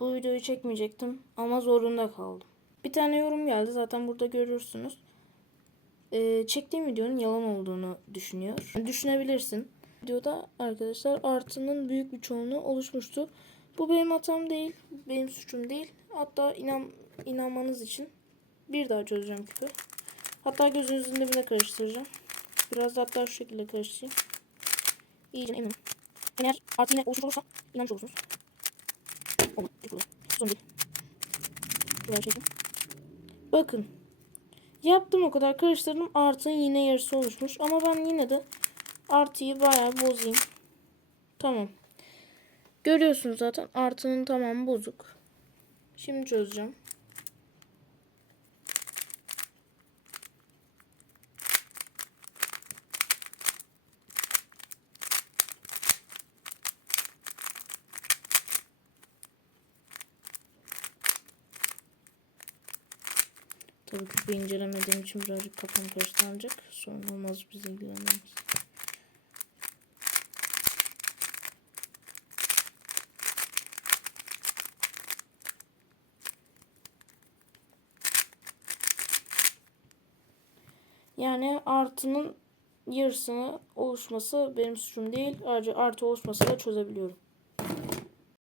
Bu videoyu çekmeyecektim ama zorunda kaldım. Bir tane yorum geldi zaten burada görürsünüz. Ee, çektiğim videonun yalan olduğunu düşünüyor. Düşünebilirsin. Videoda arkadaşlar artının büyük bir çoğunluğu oluşmuştu. Bu benim hatam değil. Benim suçum değil. Hatta inan inanmanız için bir daha çözeceğim küpü. Hatta gözünüzün dibine karıştıracağım. Biraz da hatta şu şekilde karıştırayım. İyice eminim. Eğer artı yine oluşmuş olursa inanmış olursunuz. Dur Sorun değil. Çekeyim. Bakın. Yaptım o kadar karıştırdım. Artının yine yarısı oluşmuş. Ama ben yine de artıyı bayağı bozayım. Tamam. Görüyorsunuz zaten artının tamamı bozuk. Şimdi çözeceğim. Tabii küpü incelemediğim için birazcık kafam karıştı ancak sorun olmaz bizi ilgilenmez. Yani artının yarısını oluşması benim suçum değil. Ayrıca artı oluşması da çözebiliyorum.